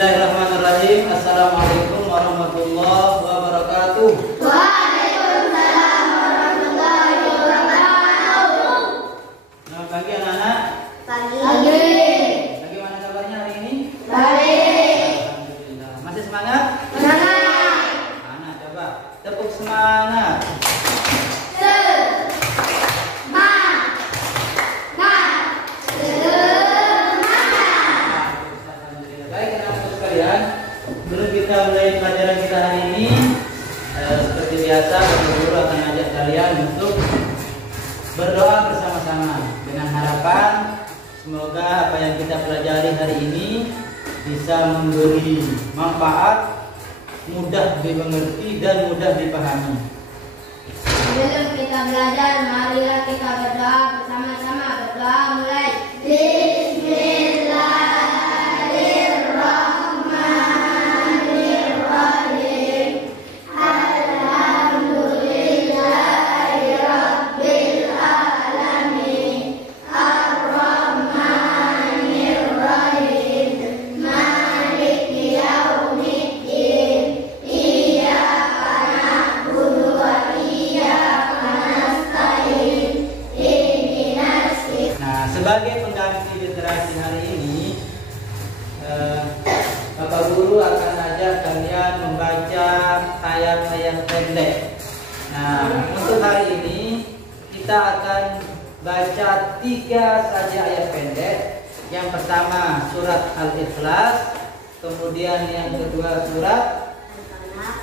Bismillahirrahmanirrahim. Assalamualaikum warahmatullahi wabarakatuh. Waalaikumsalam warahmatullahi wabarakatuh. Selamat pagi anak-anak. Pagi. Bagaimana kabarnya hari ini? Baik. Alhamdulillah. Masih semangat? Semangat. Anak coba tepuk semangat. Sebelum kita mulai pelajaran kita hari ini, seperti biasa, guru akan ajak kalian untuk berdoa bersama-sama dengan harapan semoga apa yang kita pelajari hari ini bisa memberi manfaat, mudah dimengerti dan mudah dipahami. Sebelum kita belajar, marilah kita berdoa bersama-sama. Berdoa mulai. Sebagai pengganti literasi hari ini, Bapak Guru akan ajak kalian membaca ayat-ayat pendek. Nah, untuk hari ini kita akan baca 3 saja ayat pendek. Yang pertama surat Al-Ikhlas, kemudian yang kedua surat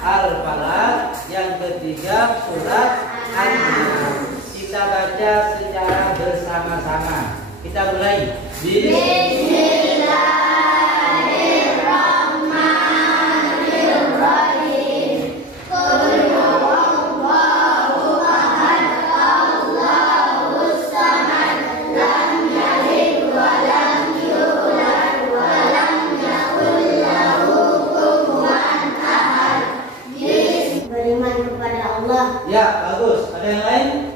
Al-Falaq, yang ketiga surat An-Nas. Kita baca secara bersama-sama. Kita mulai. Bismillahirrahmanirrahim. Qul huwallahu ahad, Allahus samad, lam yalid wa lam yulad wa lam yakul lahu kufuwan ahad. Beriman kepada Allah. Ya, bagus. Ada yang lain?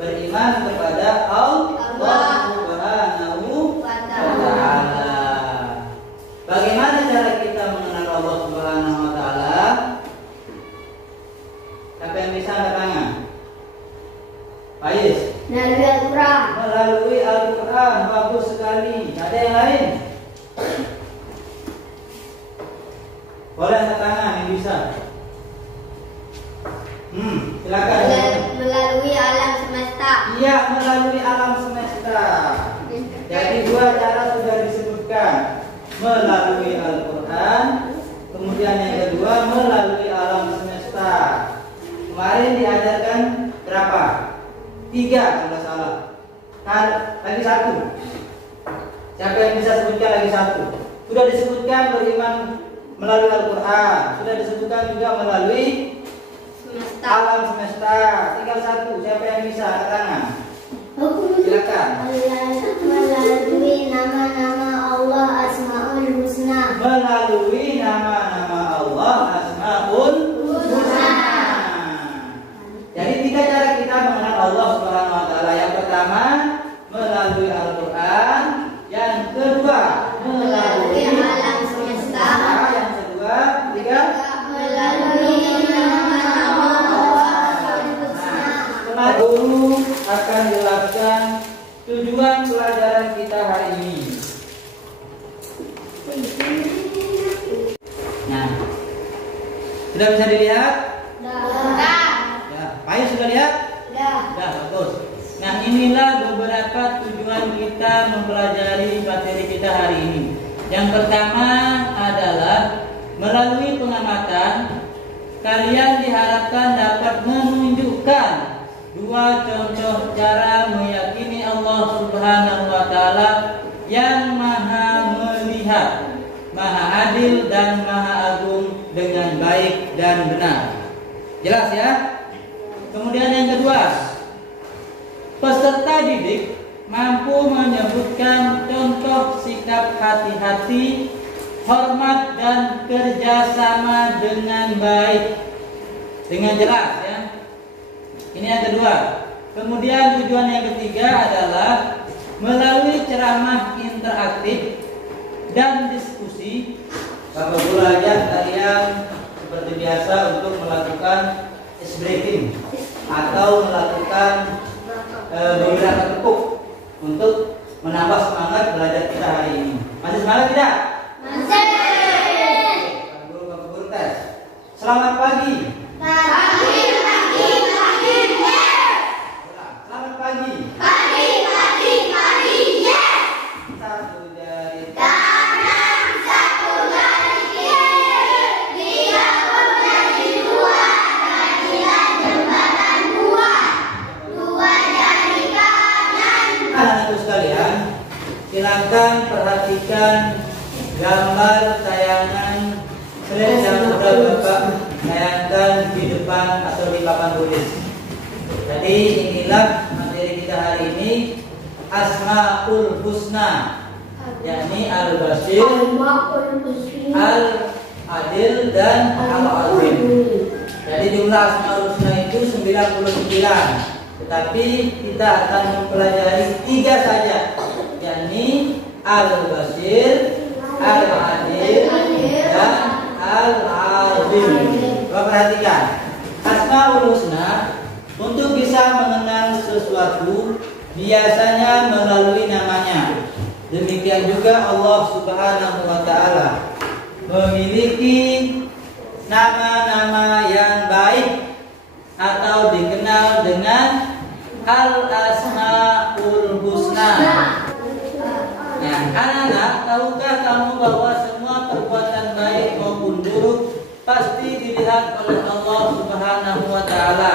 Beriman kepada Allah Subhanahu wa Ta'ala. Bagaimana cara kita mengenal Allah Subhanahu wa Ta'ala? Siapa yang bisa angkat tangan? Faiz. Melalui Al-Quran. Melalui Al-Quran. Bagus sekali. Ada yang lain? Boleh angkat tangan yang bisa. Silakan. Melalui alam semesta. Iya, melalui alam semesta. Jadi 2 cara sudah disebutkan. Melalui Al-Quran, kemudian yang kedua melalui alam semesta. Kemarin diajarkan berapa? 3 kalau tidak salah. Lagi 1. Siapa yang bisa sebutkan lagi 1? Sudah disebutkan beriman melalui Al-Quran, sudah disebutkan juga melalui alam semesta. Tinggal 1. Siapa yang bisa? Angkat tangan. Silakan. Melalui nama-nama Allah Asmaul Husna. Melalui nama-nama Allah Asmaul Husna. Jadi 3 cara kita mengenal Allah Subhanahu wa Ta'ala. Yang pertama melalui Al-Quran, yang kedua melalui alam semesta, yang kedua, ketiga melalui nama-nama Allah Asmaul Husna. Guru akan jelaskan tujuan pelajaran kita hari ini. Nah, sudah bisa dilihat? Sudah. Ya, Pak sudah lihat? Sudah. Sudah, bagus. Nah, inilah beberapa tujuan kita mempelajari materi kita hari ini. Yang pertama adalah melalui pengamatan kalian diharapkan dapat menunjukkan 2 contoh cara meyakini Allah Subhanahu wa Ta'ala yang maha melihat, maha adil dan maha agung dengan baik dan benar. Jelas ya? Kemudian yang kedua, peserta didik mampu menyebutkan contoh sikap hati-hati, hormat dan kerjasama dengan baik, dengan jelas ya. Ini yang kedua. Kemudian tujuan yang ketiga adalah melalui ceramah interaktif dan diskusi Bapak Guru ajak kalian seperti biasa untuk melakukan ice breaking atau melakukan beberapa tepuk untuk menambah semangat belajar kita hari ini. Masih semangat tidak? Masih. Bapak Guru tes. Selamat pagi. Pagi. Selamat pagi. Pagi. Yes. Satu dari Tanam satu dari kiri, tiga dari dua, jadilah jembatan dua. Dua dari kanan. anak-anakku sekalian, silakan perhatikan gambar tayangan slide yang sudah Bapak tayangkan di depan atau di papan tulis. Jadi inilah materi kita hari ini, Asmaul Husna, yakni Al-Basir, Al-Adil, dan Al-Azim. Jadi jumlah Asmaul Husna itu 99. Tetapi kita akan mempelajari 3 saja, yakni Al-Basir, Al-Adil, dan Al-Azim. Coba perhatikan, Asmaul Husna untuk bisa mengenal sesuatu biasanya melalui namanya. Demikian juga Allah Subhanahu wa Ta'ala memiliki nama-nama yang baik atau dikenal dengan Al-Asmaul Husna. Nah, anak-anak, tahukah kamu bahwa semua perbuatan baik maupun buruk pasti dilihat oleh Allah Subhanahu wa Ta'ala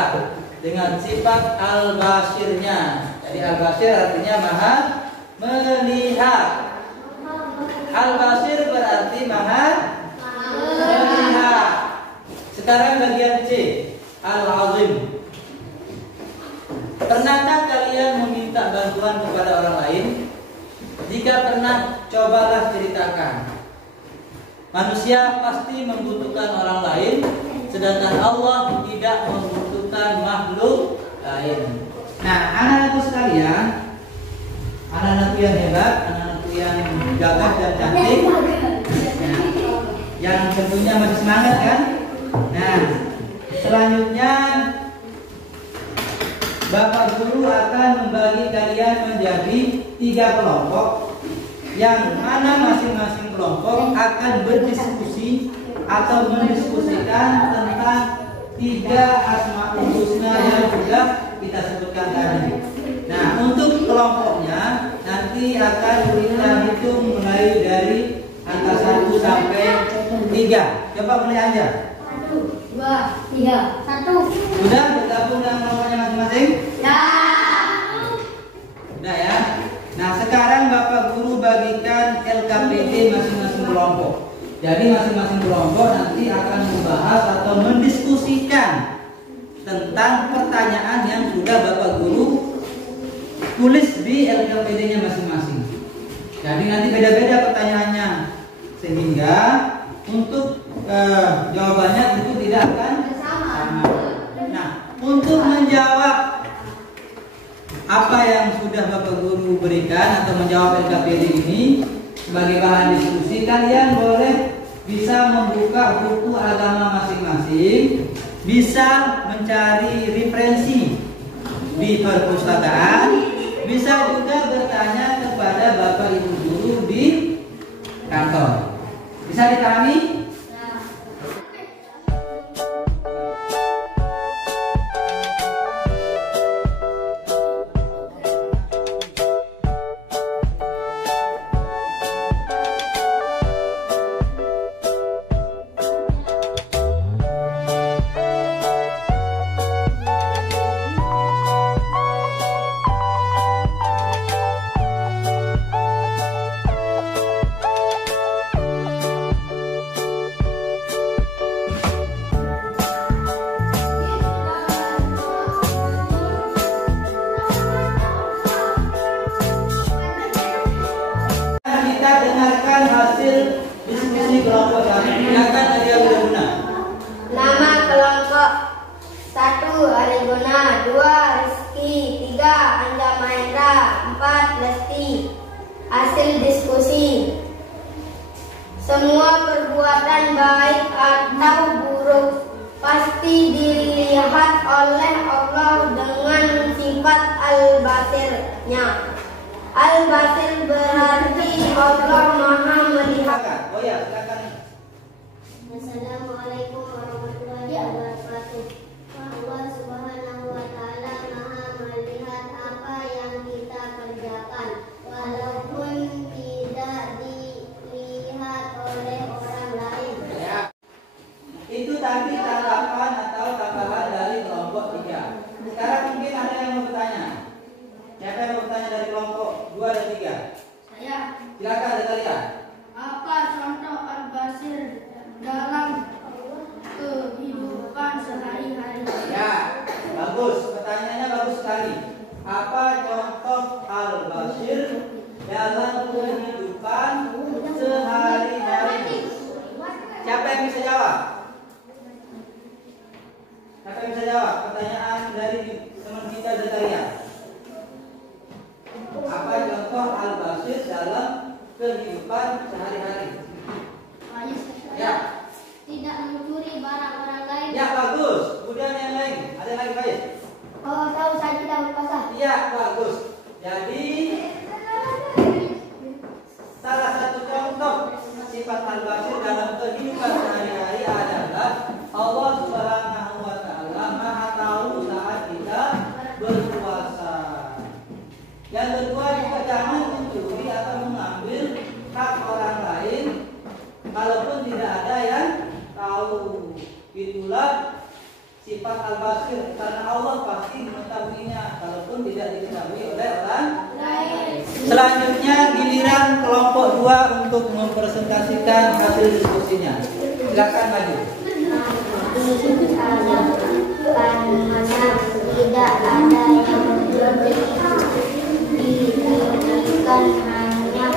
dengan sifat Al-Basirnya. Jadi Al-Basir artinya Maha melihat. Al-Basir berarti Maha melihat. Sekarang bagian C, Al-Azim. Pernahkah kalian meminta bantuan kepada orang lain? Jika pernah, cobalah ceritakan. Manusia pasti membutuhkan orang lain, sedangkan Allah tidak membutuhkan makhluk lain. Nah, anak-anakku sekalian, anak-anakku yang hebat, anak-anakku yang gagah dan cantik, nah, yang tentunya masih semangat kan? Nah, selanjutnya Bapak Guru akan membagi kalian menjadi 3 kelompok, yang mana masing-masing kelompok akan berdiskusi atau mendiskusikan tentang 3 Asmaul Husna yang sudah kita sebutkan tadi. Nah, untuk kelompoknya nanti akan kita hitung mulai dari angka 1 sampai 3. Coba mulai aja. 1, 2, 3, 1. Sudah bergabung dengan kelompoknya masing-masing? Ya. Sudah ya. Nah, sekarang Bapak Guru bagikan LKPD masing-masing kelompok. Jadi masing-masing kelompok nanti akan membahas atau mendiskusikan tentang pertanyaan yang sudah Bapak Guru tulis di LKPD-nya masing-masing. Jadi nanti beda-beda pertanyaannya, sehingga untuk jawabannya itu tidak akan sama. Nah, untuk menjawab apa yang sudah Bapak Guru berikan atau menjawab LKPD ini sebagai bahan diskusi, kalian boleh bisa membuka buku agama masing-masing, bisa mencari referensi di perpustakaan, bisa juga bertanya kepada Bapak Ibu Guru di kantor. Bisa dipahami? Semua perbuatan baik atau buruk pasti dilihat oleh Allah dengan sifat al-basirnya. Al-basir berarti Allah Maha melihat. Oh ya, silakan. Assalamualaikum warahmatullahi wabarakatuh. Allah Subhanahu wa taala Maha melihat apa yang kita kerjakan, walaupun tidak dilihat oleh orang lain. Ya. Itu tadi tanggapan atau tambahan dari kelompok 3. Sekarang mungkin ada yang mau bertanya. Siapa yang mau bertanya dari kelompok 2 dan 3? Saya. Silakan Zakaria. Apa contoh al-basir dalam kehidupan sehari-hari? Ya, bagus. Pertanyaannya bagus sekali. Apa contoh al-basir dalam kehidupan sehari-hari? Siapa yang bisa jawab? Siapa yang bisa jawab? Pertanyaan dari teman kita Zakaria. Apa contoh al-basir dalam kehidupan sehari-hari? Ya. Tidak mencuri barang orang lain. Ya, bagus. Kemudian yang lain, ada lagi Faiz? Oh, tahu saya tidak berpuasa. Iya, bagus. Jadi salah satu contoh sifat al-basir dalam kehidupan sehari-hari adalah Allah Subhanahu wa taala Maha tahu saat kita berpuasa. Yang kedua juga jangan mencuri atau mengambil hak orang lain kalaupun tidak ada yang tahu. Itulah sifat al-basir, karena Allah pasti mengetahuinya kalaupun tidak diketahui oleh orang lain. Selanjutnya giliran kelompok 2 untuk mempresentasikan hasil diskusinya. Silakan maju. Tidak ada yang diberikan hanya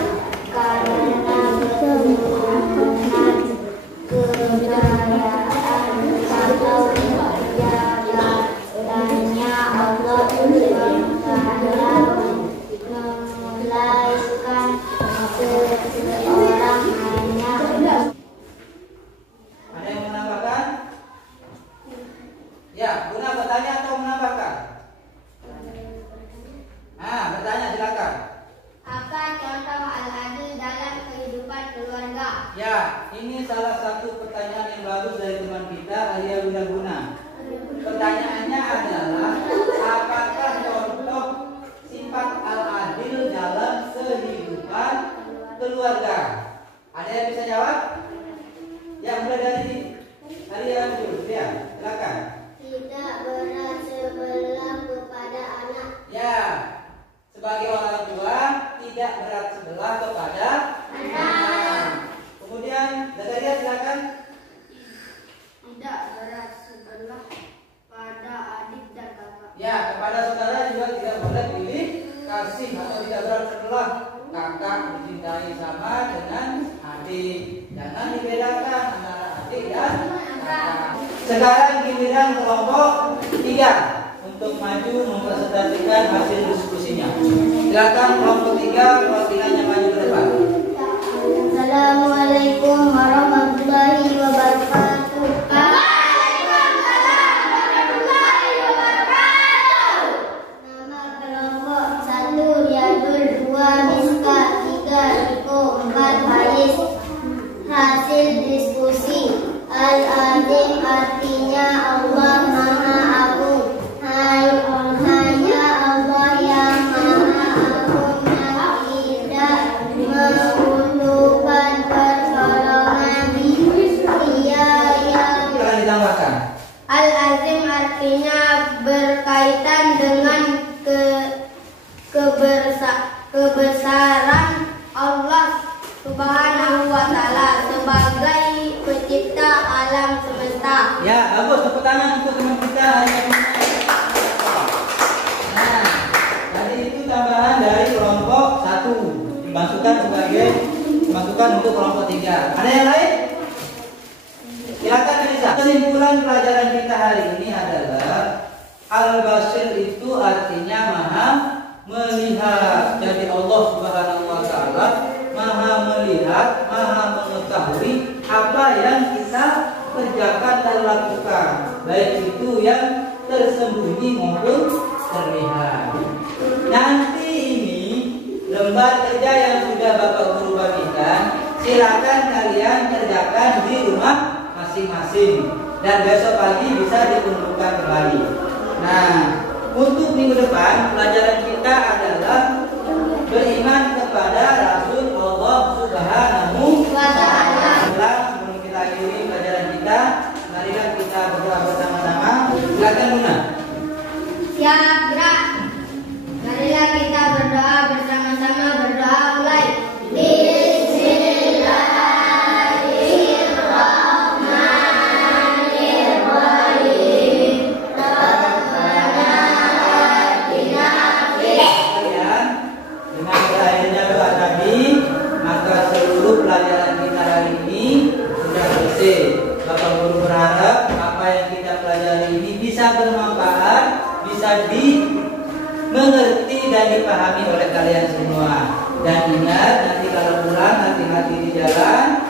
karena keturunan, kejayaan atau jabatannya Allah SWT, melainkan seseorang hanya. Ada yang menambahkan? Ya, guna bertanya atau menambahkan? Bertanya silakan. Apa contoh al-adil dalam kehidupan keluarga? Ya, ini salah satu pertanyaan yang bagus dari teman kita Alia Widaguna. Pertanyaannya adalah apakah contoh sifat al-adil dalam kehidupan keluarga? Ada yang bisa jawab? Ya, mulai dari Alia dulu. Ya, silakan. Tidak berat sebelah kepada anak. Ya, sebagai orang tua tidak berat sebelah kepada anak. Kemudian Zakaria silakan. Tidak berat sebelah pada adik dan kakak. Ya, kepada saudara juga tidak boleh pilih kasih atau tidak berat sebelah. Kakak dicintai sama dengan adik. Jangan dibedakan antara adik dan kakak. Sekarang giliran kelompok 3 untuk maju mempresentasikan hasil diskusinya. Silakan kelompok 3 perwakilannya maju ke depan. Assalamualaikum warahmatullahi wabarakatuh. Waalaikumsalam warahmatullahi wabarakatuh. Nama kelompok 1 Yadul, 2 Miska, 3 Riko, 4 Faiz. Hasil diskusi. Al-Azim artinya Allah Maha Agung. Hanya Allah yang Maha Agung yang tidak membutuhkan pertolongan. Dia yang Ditambahkan. Al-Azim artinya berkaitan dengan kebesaran Allah Subhanahu wa taala sebagai pencipta alam semesta. Ya, bagus, tepuk tangan untuk teman kita. Nah, tadi itu tambahan dari kelompok 1 dimasukkan untuk kelompok 3. Ada yang lain? Silakan Elisa. Kesimpulan pelajaran kita hari ini adalah al-basir itu artinya maha melihat. Jadi Allah Subhanahu wa taala maha melihat, maha mengetahui lakukan, baik itu yang tersembunyi maupun terlihat. Nanti ini lembar kerja yang sudah Bapak Guru bagikan, silakan kalian kerjakan di rumah masing-masing dan besok pagi bisa dikumpulkan kembali. Nah, untuk minggu depan pelajaran kita adalah beriman kepada Rasul Allah Subhanahu wa Ta'ala. Sebelum kita akhiri pelajaran kita, marilah kita berdoa bersama-sama. Silakan Luna. Siap, gerak. Marilah kita berdoa bersama-sama. Berdoa mulai. Bapak Guru berharap apa yang kita pelajari ini bisa bermanfaat, bisa dimengerti dan dipahami oleh kalian semua. Dan ingat, nanti kalau pulang hati-hati di jalan,